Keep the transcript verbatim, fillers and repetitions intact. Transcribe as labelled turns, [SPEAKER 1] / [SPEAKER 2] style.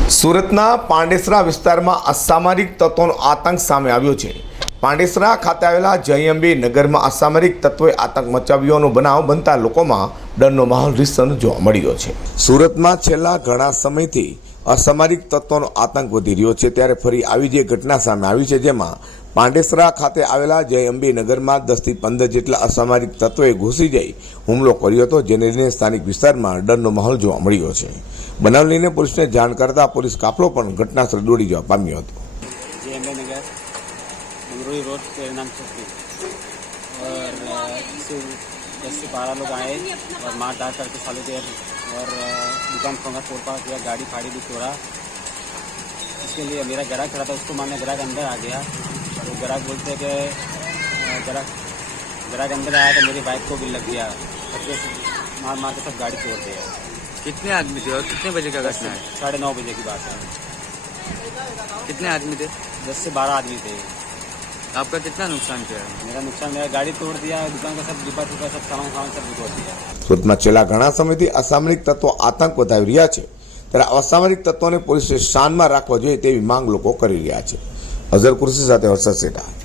[SPEAKER 1] સુરતના પાંડેસરા વિસ્તારમાં અસામરિક તત્વોનો આતંક સામે આવ્યો છે। પાંડેસરા ખાતે આવેલા જય અંબે નગરમાં અસામરિક તત્વોએ આતંક મચાવ્યોનો બનાવ બનતા લોકોમાં ડરનો માહોલ રીસનો જોવા મળ્યો છે। સુરતમાં છેલ્લા ઘણા સમયથી અસામરિક તત્વોનો આતંક વધી રહ્યો છે, ત્યારે ફરી આવી જે ઘટના સામે આવી છે, જેમાં પાંડેસરા ખાતે આવેલા જય અંબે નગરમાં દસથી પંદર જેટલા અસામરિક તત્વોએ ઘૂસી જઈ હુમલો કર્યો હતો, જેને લઈને સ્થાનિક વિસ્તારમાં ડરનો માહોલ જોવા મળ્યો છે। બનાવ લઈને પોલીસને જાણ કરતા પોલીસ કાફલો પણ ઘટનાસ્થળે દોડી જવા પામ્યો હતો।
[SPEAKER 2] जय अंबे नगर मंगरूई रोड के नाम से और से दस से बारह लोग आए और मार धार करके चालू किया और दुकान पंगा तोड़फाड़ किया, गाड़ी फाड़ी भी तोड़ा। इसके लिए मेरा ग्राहक खड़ा था, उसको मारने ग्राहक अंदर आ गया और ग्राहक बोलते कि ग्राहक ग्राहक अंदर आया तो मेरी बाइक को भी लग गया और फिर मार मार के सब गाड़ी तोड़ दिया।
[SPEAKER 3] कितने आदमी थे और कितने बजे का घटना है?
[SPEAKER 2] साढ़े नौ बजे की बात है।
[SPEAKER 3] कितने आदमी थे?
[SPEAKER 2] दस से बारह आदमी थे।
[SPEAKER 3] आपका कितना नुकसान किया?
[SPEAKER 2] मेरा नुकसान, मेरा गाड़ी तोड़ दिया, दुकान का सब डिब्बा टुब्बा सब सामान सामान सब तोड़ दिया।
[SPEAKER 1] સુરતમાં છેલ્લા ઘણા સમયથી અસામરિક તત્વો આતંક વધાવી રહ્યા છે, ત્યારે અસામરિક તત્વોને પોલીસે શાનમાં રાખવા જોઈએ તેવી માંગ લોકો કરી રહ્યા છે। અઝર કુર્સી સાથે હર્ષદ સેઠા।